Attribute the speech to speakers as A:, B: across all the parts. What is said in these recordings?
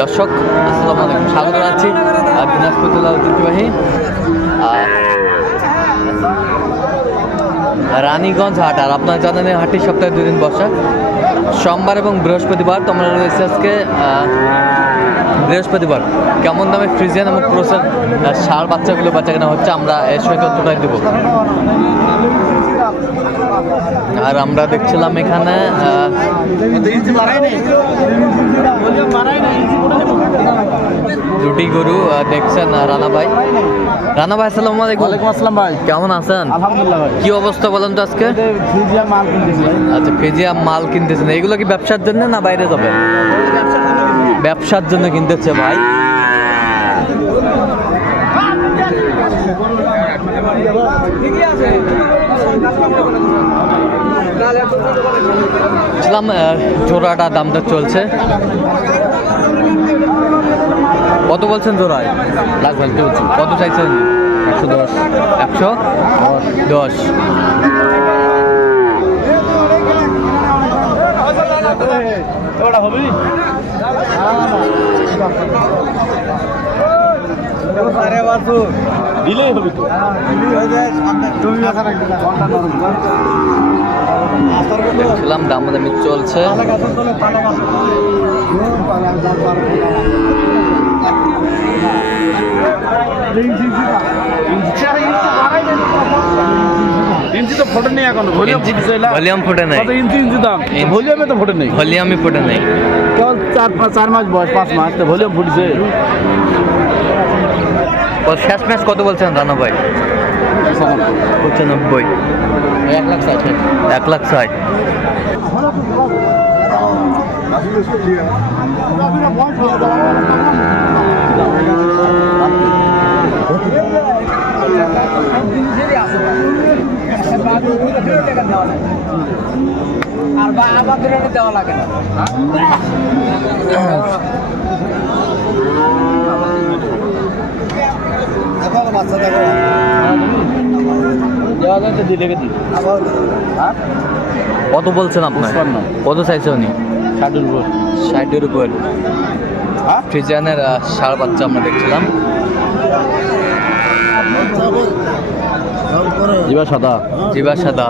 A: দর্শক, আসসালামু আলাইকুম। স্বাগত জানাচ্ছি দিনাজপুর জেলা ঐতিহ্যবাহী রানীগঞ্জ হাট। আর আপনারা জানেন হাটটি সপ্তাহে দুদিন বসা। সোমবার এবং বৃহস্পতিবার তোমরা রয়েছে আজকে বৃহস্পতিবার। কেমন দামে ফ্রিজিয়ান এবং ক্রোসের সার বাচ্চাগুলো বাচ্চা কেনা হচ্ছে, আমরা এই সহিত তথ্যটাই দেবো। আর আমরা দেখছিলাম এখানে দুটি গরু দেখছেন রানা ভাই। রানা ভাই আসসালামু আলাইকুম।
B: ওয়ালাইকুম আসসালাম ভাই।
A: কেমন আছেন?
B: আলহামদুলিল্লাহ ভাই।
A: কি অবস্থা বলেন তো আজকে?
B: ফ্রিজিয়া মাল কিনতেছি ভাই।
A: আচ্ছা ফেজিয়া মাল কিনতেছেন। এগুলো কি ব্যবসার জন্য না বাইরে যাবে? ব্যবসার জন্য কিনতেছে ভাই। ছিলাম জোড়াটা দামটা চলছে। কত বলছেন জোড়ায়? ভাঙতে হচ্ছে কত চাইছেন? একশো দশ। একশো দশ।
B: হবে দিলেই হবে তো।
A: দেখছিলাম দামাদামি চলছে।
B: ইঞ্চি তো ফোটে নেই এখন। ভলিউম ফুটেছে এলা।
A: ভলিউম ফুটে নাই।
B: কত ইঞ্চি ইঞ্চি দাম?
A: ইঞ্চি।
B: ভলিউমে তো ফোটে নেই।
A: ভলিউমই ফুটে নাই।
B: কেবল চার পাঁচ চার মাস বয়স পাঁচ মাস তো ভলিউম ফুটেছে।
A: শেষ ম্যাচ কত বলছেন রানা ভাই? পঁচানব্বই।
B: এক লাখ ষাট।
A: এক লাখ ষাট।
B: লেগে
A: কত বলছেন আপনার। কত চাইছে উনি?
B: ষাটের উপর।
A: ষাটের উপর।
B: হ্যাঁ?
A: ফ্রিজিয়ানের আহ, ষাঁড় বাচ্চা আমরা দেখছিলাম।
B: এবার সাদা।
A: জিবা সাদা।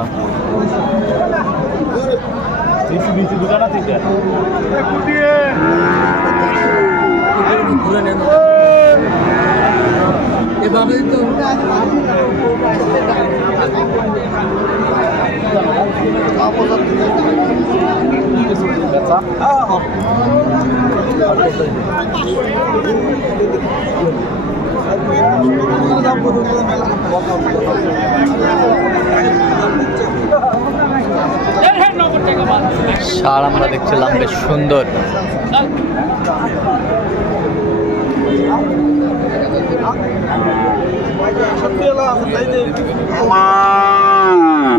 A: ষাঁড় আমরা দেখছিলাম বেশ সুন্দর।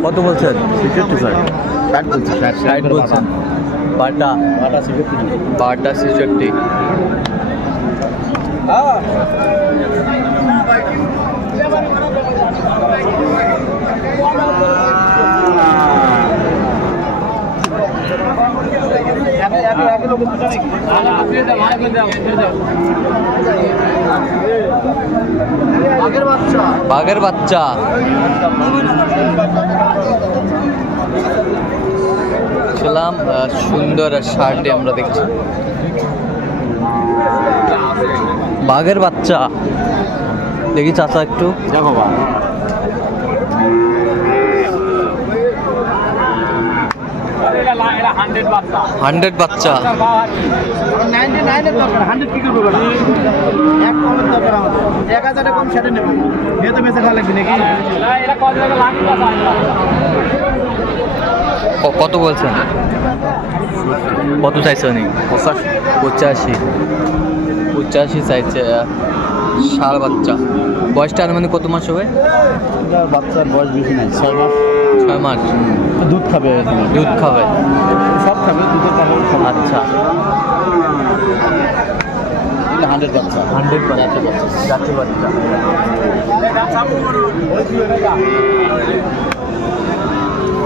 A: কত বলছেন?
B: ষাট
A: বলছেন। বাটা।
B: বাটা
A: বাটা ছেষট্টি বাঘের বাচ্চা। ছিলাম সুন্দর শার্টে আমরা দেখছি। বাঘের বাচ্চা। দেখি চাচা একটু।
B: দেখো
A: হান্ড্রেড বাচ্চা। কত বলছেন? কত চাইছে উনি? পঁচাশি। পঁচাশি চাইছে আহ, ষাঁড় বাচ্চা। বয়সটা আনুমানিক কত মাস হবে?
B: বাচ্চার বয়স বেশি নাই ছয় মাস।
A: ছয় মাস।
B: দুধ খাবে।
A: দুধ খাবে?
B: সব খাবে দুধের খাবে।
A: আচ্ছা।
B: হান্ড্রেড বাচ্চা।
A: হান্ড্রেড বাচ্চা যাচ্ছে বাচ্চা।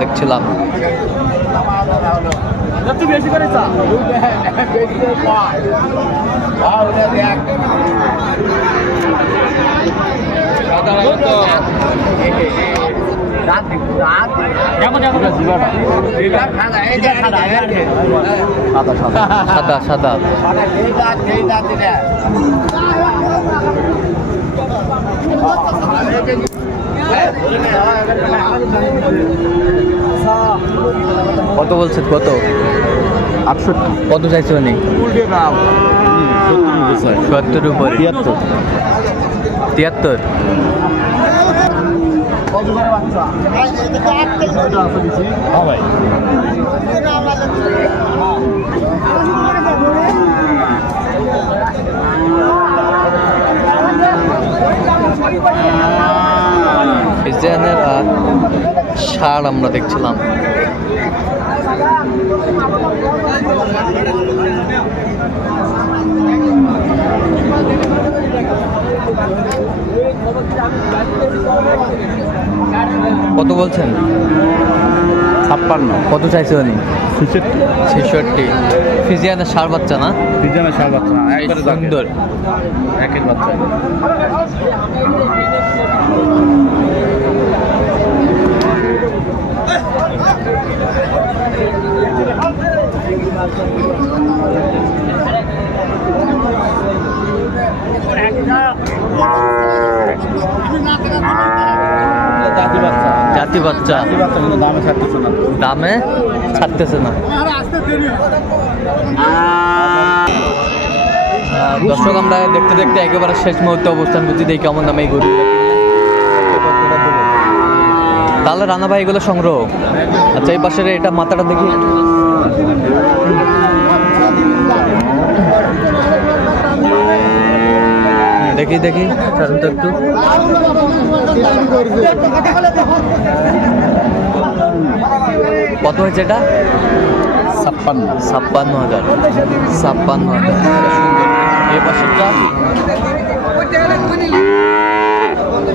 A: দেখছিলাম।
B: বেশি করে চা।
A: সাদা সাদা। কত বলছেন কত?
B: আটষট্টি।
A: কত চাইছো নি সত্তর উপরে।
B: তিয়াত্তর।
A: তিয়াত্তর?
B: হ্যাঁ ভাই।
A: ডিজাইনের শার্ট আমরা দেখছিলাম। কত বলছেন?
B: ছাপ্পান্ন।
A: কত চাইছে উনি?
B: ছেষট্টি।
A: ছেষট্টি। ফিজিয়ানের সার বাচ্চা না?
B: পিজনের সার বাচ্চা না, একবারে
A: সুন্দর।
B: একের বাচ্চা। জাতি বাচ্চা। দামে ছাড়তেছে না।
A: দামে ছাড়তেছে না। দর্শক আমরা দেখতে দেখতে একেবারে শেষ মুহূর্তে অবস্থান করছি। দেখি কেমন দামে এই গরু তাহলে রানা ভাই এগুলো সংগ্রহ। আচ্ছা এই পাশের এটা মাথাটা দেখি। দেখি দেখি তো একটু। কত হয়েছে এটা?
B: ছাপ্পান্ন।
A: ছাপ্পান্ন হাজার। ছাপ্পান্ন হাজার। এ পাশেরটা?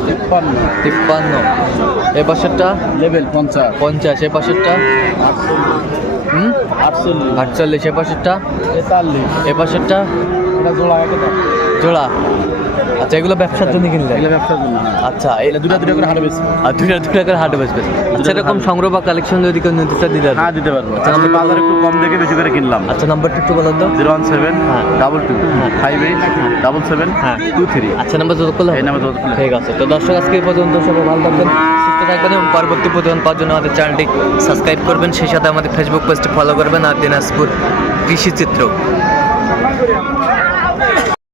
B: তিপ্পান্ন।
A: তিপ্পান্ন। এ পাশেরটা?
B: লেভেল পঞ্চাশ।
A: পঞ্চাশ। এ পাশেরটা? হুম?
B: আটচল্লিশ।
A: আটচল্লিশ। এ পাশেরটা?
B: তেতাল্লিশ
A: এ পাশেরটা?
B: এটা জোড়া
A: জোড়া? আচ্ছা এগুলো ব্যবসার জন্য কিনলে
B: এগুলো ব্যবসার জন্য হ্যাঁ।
A: আচ্ছা
B: এটা দুটা দুটা করে হাটে বেশি
A: আর দুটা দুটা করে হাটে বেচবে আচ্ছা এরকম সংগ্রহ বা কালেকশন যদি কেউ নিতে চায় দিতে
B: হ্যাঁ। দিতে পারব।
A: আচ্ছা,
B: আমি বাজার একটু কম দেখে বেশি করে কিনলাম।
A: আচ্ছা নাম্বারটা একটু বলেন তো।
B: জিরো ওয়ান সেভেন
A: হ্যাঁ।
B: ডাবল টু
A: হ্যাঁ।
B: ফাইভ এইট ডাবল সেভেন
A: হ্যাঁ।
B: Two three.
A: আচ্ছা নাম্বার যত করলে
B: এই নামে যোগাযোগ করলে
A: ঠিক আছে তো দর্শক আজকে এই পর্যন্ত সবাই ভালো থাকবেন সুস্থ থাকবেন এবং পরবর্তী প্রতিদিন পাওয়ার জন্য আমাদের চ্যানেলটি সাবস্ক্রাইব করবেন সেই সাথে আমাদের ফেসবুক পেজটি ফলো করবেন আর দিনাজপুর কৃষি চিত্র।